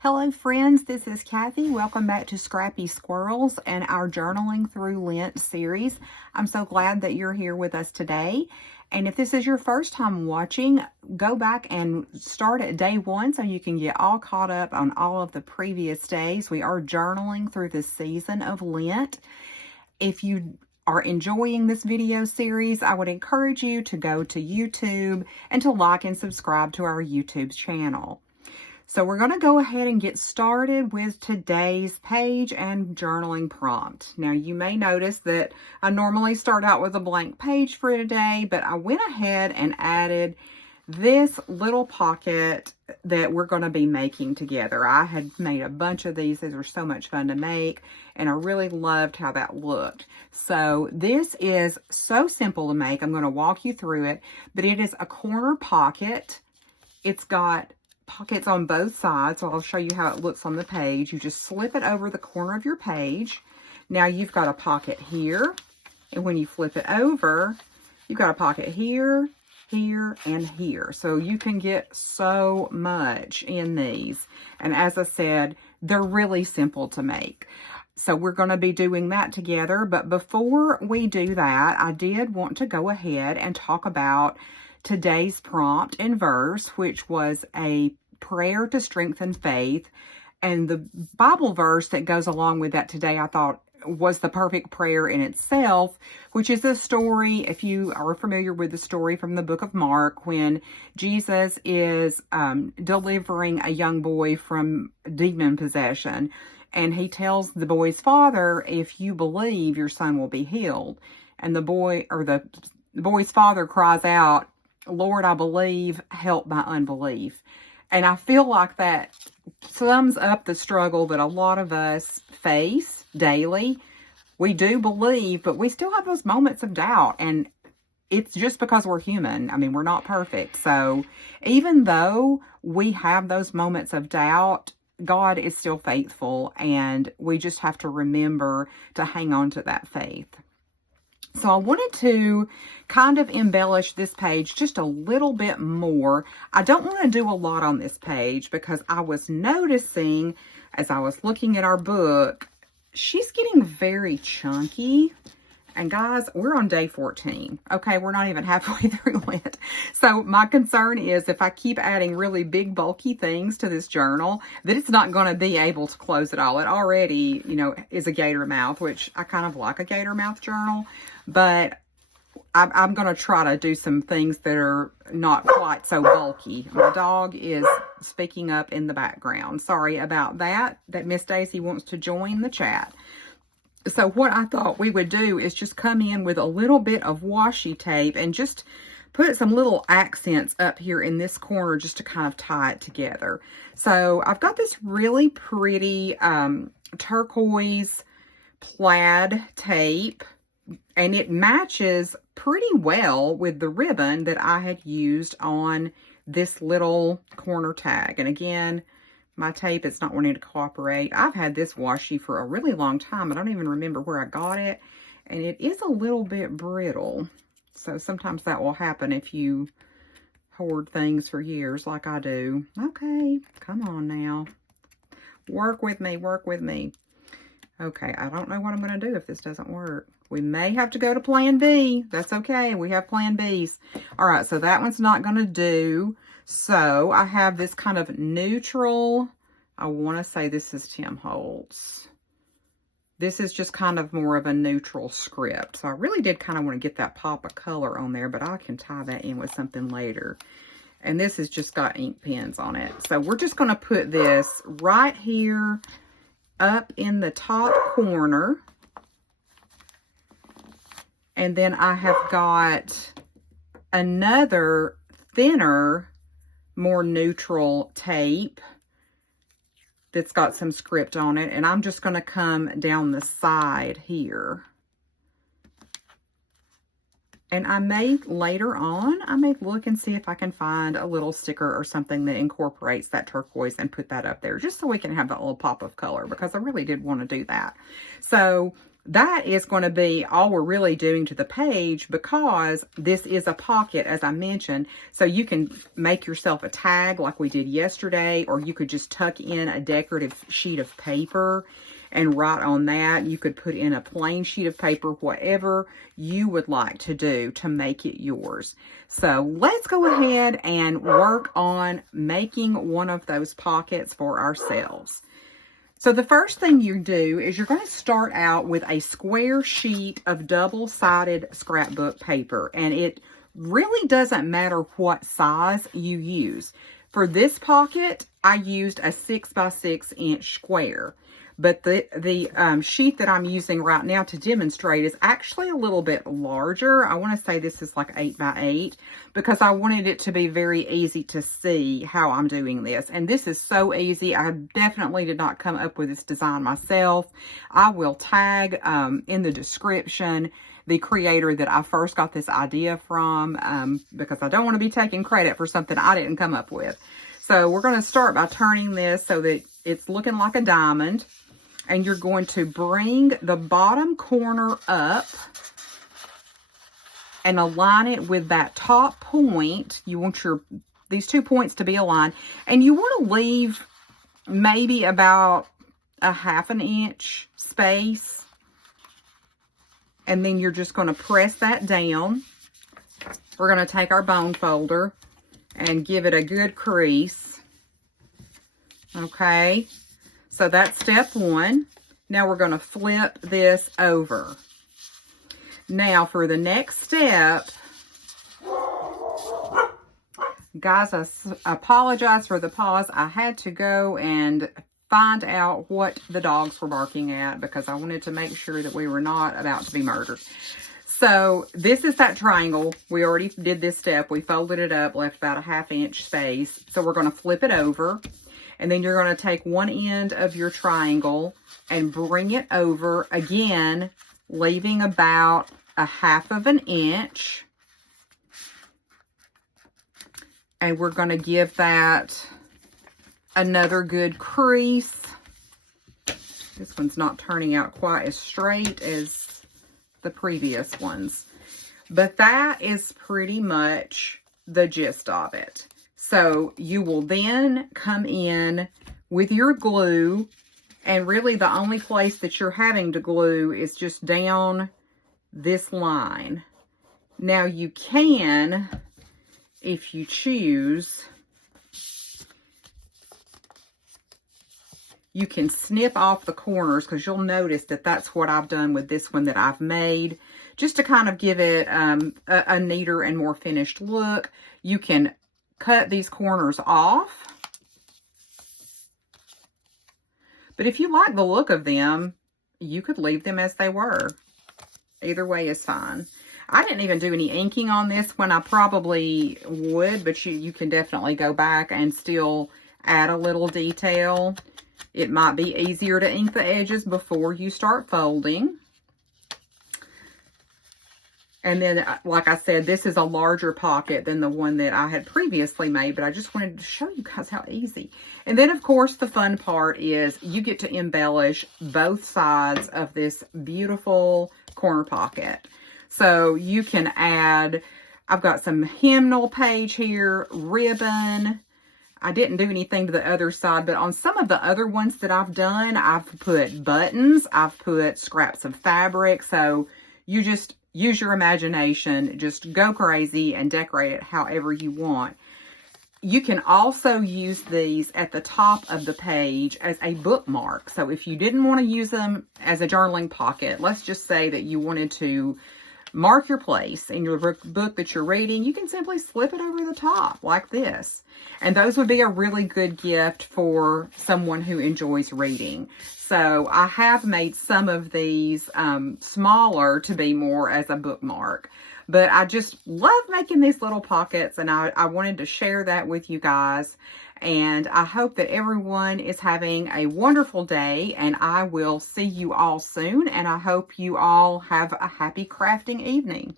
Hello friends, this is Kathy. Welcome back to Scrappy Squirrels and our Journaling Through Lent series. I'm so glad that you're here with us today. And if this is your first time watching, go back and start at day 1 so you can get all caught up on all of the previous days. We are journaling through this season of Lent. If you are enjoying this video series, I would encourage you to go to YouTube and to like and subscribe to our YouTube channel. So we're going to go ahead and get started with today's page and journaling prompt. Now you may notice that I normally start out with a blank page for today, but I went ahead and added this little pocket that we're going to be making together. I had made a bunch of these. These were so much fun to make, and I really loved how that looked. So this is so simple to make. I'm going to walk you through it, but it is a corner pocket. It's got pockets on both sides, so I'll show you how it looks on the page. You just slip it over the corner of your page. Now you've got a pocket here, and when you flip it over, you've got a pocket here, here, and here. So you can get so much in these. And as I said, they're really simple to make. So we're going to be doing that together. But before we do that, I did want to go ahead and talk about today's prompt and verse, which was a prayer to strengthen faith. And the Bible verse that goes along with that today, I thought was the perfect prayer in itself, which is a story, if you are familiar with the story from the book of Mark, when Jesus is delivering a young boy from demon possession. And he tells the boy's father, if you believe, your son will be healed. And the boy's father cries out, Lord, I believe, help my unbelief. And I feel like that sums up the struggle that a lot of us face daily. We do believe, but we still have those moments of doubt. And it's just because we're human. I mean, we're not perfect. So even though we have those moments of doubt, God is still faithful. And we just have to remember to hang on to that faith. So I wanted to kind of embellish this page just a little bit more. I don't want to do a lot on this page because I was noticing as I was looking at our book, she's getting very chunky. And guys, we're on day 14. Okay, we're not even halfway through Lent. So my concern is if I keep adding really big, bulky things to this journal, that it's not going to be able to close it all. It already, is a gator mouth, which I kind of like a gator mouth journal. But I'm going to try to do some things that are not quite so bulky. My dog is speaking up in the background. Sorry about that. That Miss Daisy wants to join the chat. So what I thought we would do is just come in with a little bit of washi tape and just put some little accents up here in this corner just to kind of tie it together. So I've got this really pretty turquoise plaid tape, and it matches pretty well with the ribbon that I had used on this little corner tag. And again, my tape is not wanting to cooperate. I've had this washi for a really long time. I don't even remember where I got it. And it is a little bit brittle. So sometimes that will happen if you hoard things for years like I do. Okay, come on now. Work with me, work with me. Okay, I don't know what I'm going to do if this doesn't work. We may have to go to plan B. That's okay. We have plan Bs. All right, so that one's not going to do. So I have this kind of neutral, I want to say this is Tim Holtz. This is just kind of more of a neutral script. So I really did kind of want to get that pop of color on there, but I can tie that in with something later. And this has just got ink pens on it. So we're just going to put this right here up in the top corner. And then I have got another thinner, more neutral tape that's got some script on it, and I'm just going to come down the side here. And I may later on, I may look and see if I can find a little sticker or something that incorporates that turquoise and put that up there just so we can have that little pop of color, because I really did want to do that. So that is going to be all we're really doing to the page, because this is a pocket, as I mentioned. So you can make yourself a tag like we did yesterday, or you could just tuck in a decorative sheet of paper and write on that. You could put in a plain sheet of paper, whatever you would like to do to make it yours. So let's go ahead and work on making one of those pockets for ourselves. So the first thing you do is you're going to start out with a square sheet of double-sided scrapbook paper. And it really doesn't matter what size you use. For this pocket, I used a 6x6 inch square. But the sheet that I'm using right now to demonstrate is actually a little bit larger. I want to say this is like 8x8, because I wanted it to be very easy to see how I'm doing this. And this is so easy. I definitely did not come up with this design myself. I will tag in the description the creator that I first got this idea from, because I don't want to be taking credit for something I didn't come up with. So we're going to start by turning this so that it's looking like a diamond. And you're going to bring the bottom corner up and align it with that top point. You want these 2 points to be aligned. And you want to leave maybe about a 1/2 inch space. And then you're just going to press that down. We're going to take our bone folder and give it a good crease. Okay. So that's step one. Now we're going to flip this over. Now for the next step, guys, I apologize for the pause. I had to go and find out what the dogs were barking at, because I wanted to make sure that we were not about to be murdered. So this is that triangle. We already did this step. We folded it up, left about a 1/2 inch space. So we're going to flip it over. And then you're going to take one end of your triangle and bring it over again, leaving about a 1/2 inch. And we're going to give that another good crease. This one's not turning out quite as straight as the previous ones. But that is pretty much the gist of it. So you will then come in with your glue, and really the only place that you're having to glue is just down this line. Now you can, if you choose, you can snip off the corners, because you'll notice that that's what I've done with this one that I've made, just to kind of give it a neater and more finished look. You can cut these corners off. But if you like the look of them, you could leave them as they were. Either way is fine. I didn't even do any inking on this one. I probably would, but you can definitely go back and still add a little detail. It might be easier to ink the edges before you start folding. And then, like I said, this is a larger pocket than the one that I had previously made, but I just wanted to show you guys how easy. And then, of course, the fun part is you get to embellish both sides of this beautiful corner pocket. So you can add, I've got some hymnal page here, ribbon. I didn't do anything to the other side, but on some of the other ones that I've done, I've put buttons, I've put scraps of fabric. So you just use your imagination, just go crazy and decorate it however you want. You can also use these at the top of the page as a bookmark. So if you didn't want to use them as a journaling pocket, let's just say that you wanted to mark your place in your book that you're reading, you can simply slip it over the top like this. And those would be a really good gift for someone who enjoys reading. So I have made some of these smaller to be more as a bookmark. But I just love making these little pockets, and I wanted to share that with you guys. And I hope that everyone is having a wonderful day, and I will see you all soon. And I hope you all have a happy crafting evening.